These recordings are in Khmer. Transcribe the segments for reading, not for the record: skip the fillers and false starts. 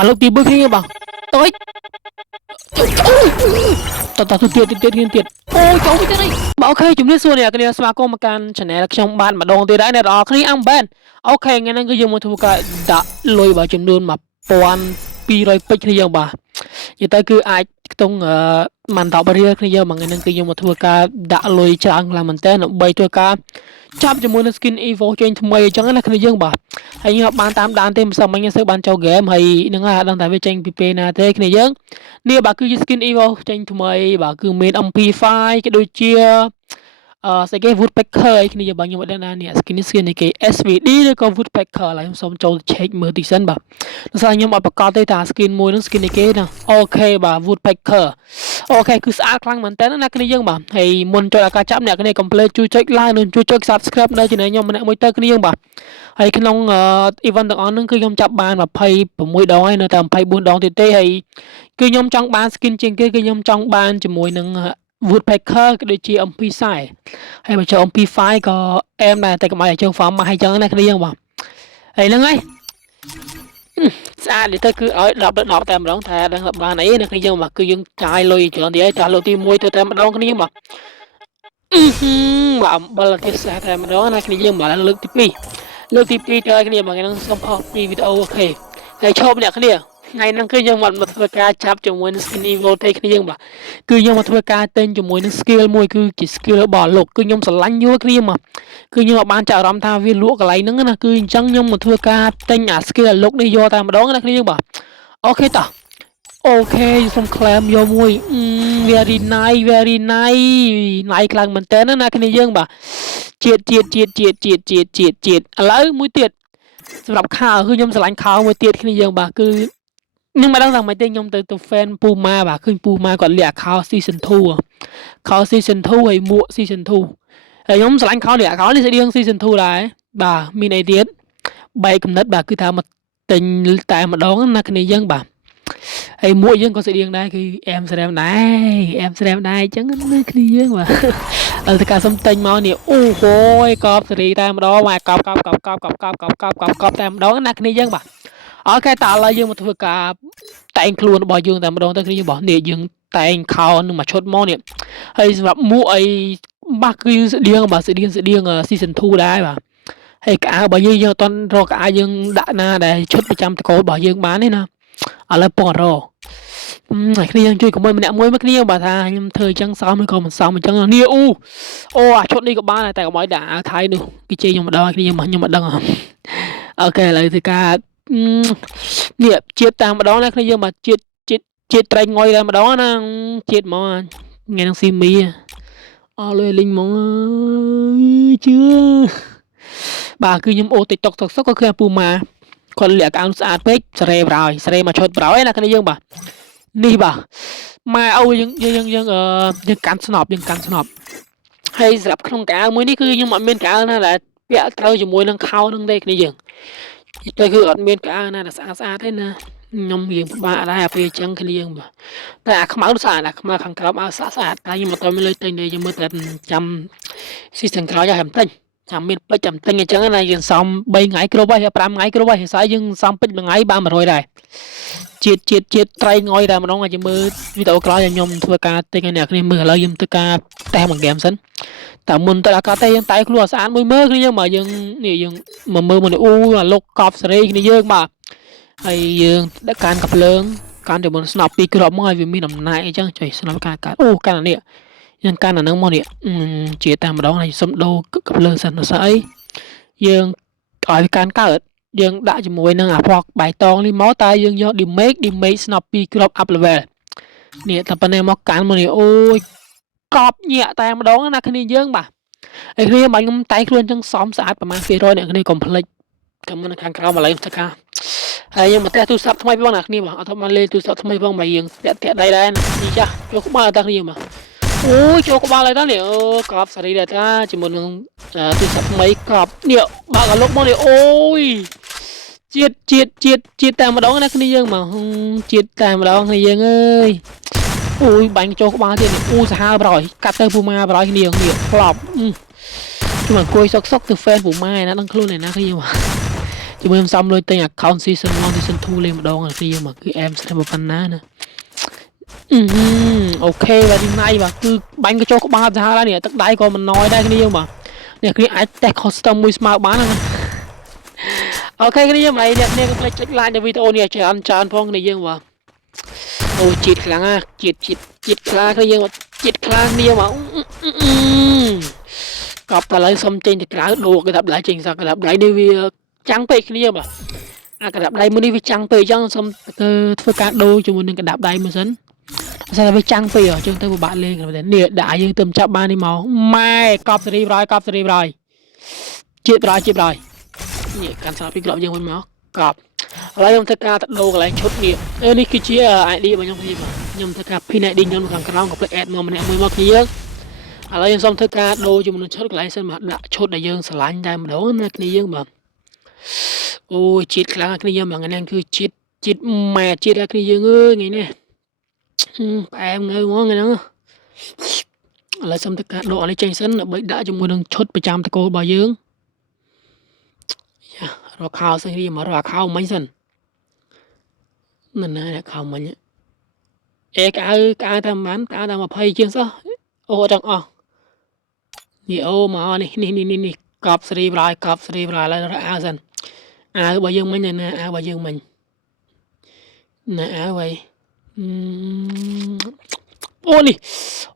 តាលោកទី1គ្នាបងអើយតទៀតអូយចូលទៅនេះអូខេជំរាបសួរអ្នកគ្នាស្វាគមន៍មកកាន់ Channel ខ្ញុំបានម្ដងទៀតហើយអ្នកនរគ្នាអង្គបែនអូខេថ្ងៃនេះគឺយើងមកធ្វើការដាក់លុយបើចំនួន1200ពេជ្រគ្នាយើងបាទនិយាយទៅគឺអាចខ្ទង់មិន10រៀលគ្នាយើងមួយថ្ងៃនេះគឺយើងមកធ្វើការដាក់លុយច្រើនខ្លាំងមែនតើដើម្បីធ្វើការចាប់ជាមួយនឹង skin evo ចេញថ្មីអញ្ចឹងណាគ្នាយើងបាទហើយខ្ញុំបានតាមដានទេមិនសឹកមិញសើបានចូល game ហើយនឹងអត់ដឹងថាវាចេញពីពេលណាទេគ្នាយើងនេះបាទគឺជា skin evo ចេញថ្មីបាទគឺមាន MP5 ក៏ដូចជាស្អីគេ woodpecker អីគ្នាយើងបាទខ្ញុំអត់ដឹងណានេះ skin នេះគេ SVD ឬក៏ woodpecker ឡើយខ្ញុំសូមចូល check មើលតិចសិនបាទដោយសារខ្ញុំអត់ប្រកាសទេថា skin មួយនឹង skin នេះគេណាអូខេបាទ woodpecker អូខេគឺស្អាតខ្លាំងមែនតើណាគ្នាយើងបាទហើយមុនចូលដល់ការចាប់អ្នកគ្នាកុំភ្លេចជួយចុច like និងជួយចុច subscribe នៅ channel ខ្ញុំម្នាក់មួយទៅគ្នាយើងបាទហើយក្នុង event ទាំងអស់ហ្នឹងគឺខ្ញុំចាប់បាន26ដងហើយនៅតែ24ដងទៀតទេហើយគឺខ្ញុំចង់បាន skin ជាងគេគឺខ្ញុំចង់បានជាមួយនឹង woodpecker ក៏ដូចជា MP5 ហើយបើចូល MP5 ក៏អែមដែរតែកុំឲ្យចូល farm មកឲ្យចឹងណាគ្នាយើងបាទហើយហ្នឹងហើយស្អាតទៅគឺឲ្យ10តែម្ដងថាដឹងបានអីណាគ្នាយើងបាទគឺយើងចាយលុយច្រើនទៀតហើយចាស់លើកទី1ទៅតែម្ដងគ្នាបាទបាទអំបិលគេស្អាតតែម្ដងណាគ្នាយើងបាទលើកទី2ទៅឲ្យគ្នាបាទហ្នឹងសូមអស់ពីវីដេអូអូខេហើយឈប់អ្នកគ្នាថ្ងៃហ្នឹងគឺយើងមកធ្វើការចាប់ជាមួយនឹង skin evo ទេគ្នាយើងបាទគឺយើងមកធ្វើការទិញជាមួយនឹង skill មួយគឺជា skill របស់លោកគឺខ្ញុំស្រឡាញ់យល់គ្នាមកគឺខ្ញុំអត់បានចាក់អារម្មណ៍ថាវាលក់កន្លែងហ្នឹងណាគឺអញ្ចឹងខ្ញុំមកធ្វើការទិញអា skill លោកនេះយកតែម្ដងណាគ្នាយើងបាទអូខេតោះអូខេសូម claim យកមួយ very nice ណៃខ្លាំងមែនតើណាគ្នាយើងបាទជាតិឥឡូវមួយទៀតសម្រាប់ខោគឺខ្ញុំស្រឡាញ់ខោមួយទៀតគ្នាយើងបាទគឺខ្ញុំមិនដឹងថាម៉េចទេខ្ញុំទៅ fan ពូម៉ាបាទឃើញពូម៉ាគាត់លាក់ខោ season 2ខោ season 2ហើយមួក season 2ហើយខ្ញុំស្រឡាញ់ខោនេះស្តៀង season 2ដែរបាទមានអីទៀតបែកកំណត់បាទគឺថាមកទិញតែម្ដងណាគ្នាយើងបាទហើយមួកយើងក៏ស្តៀងដែរគឺអែមស្រាមដែរអញ្ចឹងណាគ្នាយើងបាទឥឡូវតើការសុំទិញមកនេះអូហូយកប់សេរីតែម្ដងបាទកប់តែម្ដងណាគ្នាយើងបាទអូខេតើឥឡូវយើងមកធ្វើការតែងខ្លួនរបស់យើងតែម្ដងទៅគ្នាយើងបាទនេះយើងតែងខោនឹងមកឈុតមកនេះហើយសម្រាប់មួកអីបាក់គឺស្តៀងseason 2ដែរបាទហើយកៅរបស់យើងអត់តន់រកកៅយើងដាក់ណាដែលឈុតប្រចាំតកូលរបស់យើងបានទេណាឥឡូវពងរហើយគ្នាយើងជួយខមមិនម្នាក់មួយមកគ្នាបាទថាខ្ញុំធ្វើអញ្ចឹងសមឬក៏មិនសមអញ្ចឹងនេះអូអាឈុតនេះក៏បានតែកុំឲ្យដាក់អាវថៃនោះគេជេរខ្ញុំម្ដងគ្នាខ្ញុំមិនដឹងអូខេឥឡូវធ្វើការនេះជាតិតាមម្ដងណាគ្នាយើងបាទជាតិត្រេងងុយតែម្ដងណាជាតិហ្មងថ្ងៃនឹងស៊ីមីអស់លុយលីងហ្មងជឿបាទគឺខ្ញុំអូ TikTok ក៏គឺពូម៉ាគាត់លាក់កៅស្អាតពេកសេរីមកឈុតប្រោយណាគ្នាយើងបាទនេះបាទម៉ែអូយើងកាន់ស្នប់ហើយសម្រាប់ក្នុងកៅមួយនេះគឺខ្ញុំអត់មានកៅណាដែលពាក់ត្រូវជាមួយនឹងខោនឹងទេគ្នាយើងតែគឺអត់មានកៅណាដែលស្អាតទេណាខ្ញុំរៀងពិបាកដែរអាពេលអញ្ចឹងគ្នាយើងបាទតែអាខ្មៅស្អាតខ្មៅខាងក្រោមឲ្យស្អាតតែខ្ញុំអត់មានលុយទិញទេខ្ញុំមើលតែចាំ season ក្រោយឲ្យខ្ញុំទិញចាំមានពេជ្រចាំទិញអញ្ចឹងណាយើងសំ3ថ្ងៃគ្រប់ហើយ5ថ្ងៃគ្រប់ហើយស្អីយើងសំពេជ្រមួយថ្ងៃបាន100ដែរជាតិត្រៃងយតែម្ដងឲ្យមើលវីដេអូក្រោយឲ្យខ្ញុំធ្វើការទិញឲ្យអ្នកគ្នាមើលឥឡូវខ្ញុំធ្វើការតេស្តមួយហ្គេមសិនតែមុនទៅដល់ការតេស្តយើងតែខ្លួនស្អាតមួយមើលគ្នាយើងមកយើងនេះយើងមកមើលមកអូអាលោកកប់សេរីគ្នាយើងបាទហើយយើងដាក់កាន់កាភ្លើងកាន់តែមុនស្នប់2គ្រាប់មកឲ្យវាមានអំណាចអញ្ចឹងចុយស្នប់ការកាន់អូកាន់អានេះយើងកាន់អានឹងមកនេះជាតែម្ដងហើយសុំដូរកាភ្លើងសិនទៅស្អីយើងឲ្យវាកាន់កើតយើងដាក់ជាមួយនឹងអាផកបៃតងនេះមកតែយើងយក damage ស្នប់2គ្រាប់ up level នេះតែប៉ុណ្ណេះមកកាន់មកនេះអូយកប់ញាក់តែម្ដងណាគ្នាយើងបាទហើយគ្នាបាទខ្ញុំតែខ្លួនចឹងសមស្អាតប្រហែល200អ្នកគ្នាកុំភ្លេចតែមុនខាងក្រោមឥឡូវទៅការហើយយើងមកទះទូរស័ព្ទថ្មីផងអ្នកគ្នាបាទអត់ទៅមកលេងទូរស័ព្ទថ្មីផងមកយើងតាក់ដៃដែរនេះចាស់ចូលក្បាលតែគ្នាបាទអូចូលក្បាលហើយតើនេះអូកប់សេរីដែរតាជាមួយនឹងទូរស័ព្ទថ្មីកប់នេះបើកលោកមកនេះអូយជាតិតែម្ដងណាគ្នាយើងមកជាតិតែម្ដងគ្នាយើងអើយអូយបាញ់ចូលក្បាលទៀតអូសាហាវប្រយកាត់ទៅពូម៉ាប្រយគ្នានេះក្លប់ជួយអង្គុយសុកទៅ fan ពូម៉ាណាដឹងខ្លួនឯណាគ្នា Chúng em xong rồi tên account season 1 season 2 lên một đòn là kia mà cứ em sẽ một phần ná nè. Ok và đi nay mà cứ bánh cái chỗ có ba ra là nè tất đáy còn mình nói đây cái gì mà nè cái ai tech custom với smart bán là ok cái gì mà nè nè cái check line cho video nè chờ ăn chán phong này dương mà ôi chít kháng à chít kháng cái gì mà chít kháng đi mà cọp ta lấy xong trên thì cái đồ cái đập lại trình sao cái đập lại đi vì trắng pe cái gì mà cái đập lại mới đi vì trắng pe chẳng xong cái cá đôi cho mình cái đập lại mà sấn sao là với trắng pe ở trên tay của bạn lên rồi nè đại dương tầm chạm ba đi màu mai cọp từ đi rồi chít rồi nhẹ can sao bị gọt dương bên máu cọp lấy ông thắc ta đồ cái lại chốt nghiệpนี่คือchia ai đi mà nhung gì mà nhung thắc pin này đi nhung thằng cái của play ad mà mình mới mất kia lấy xong thắc đồ cho mình chốt lại xem mà đã chốt đại dương sảiได้mà đó nè cái dương mà ôi chết kháng cái dương mà ngày nayคือchết mẹ chết cái dương ơi ngày nè em ngơi quá ngày đó lấy xong thắc đồ lấy tranh sân bởi đã cho mình chốtประจำตะโกบ่dươngรอข้าวสักทีมารอข้าวไม่สันนั่นนะข้าวมันเนี่ยกาทำมันกาทำมาพายเชียงซะโอ้จังอ๋อนี่โอ้มานี่กับสรีบรายแล้วอาสันใบยังมันเนี่ยนะใบยังมันนะใบโอ้นี่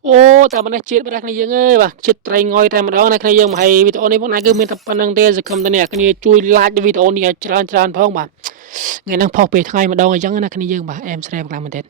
โอ้แต่มันเจ็ดไปได้ขนาดยังไงวะเจ็ดไตรงอยแต่มาแล้วนะขนาดยังให้วิดีโอนี้พวกนายก็มีแต่ปนังเตะจะคำตัวเนี่ยขนาดช่วยไลค์วิดีโอนี้จานพ้องบ่ไงนั่งพอกไปทางไงมาดองไงยังนะขนาดยังบ่แอมแสดงกลางมันเด็ด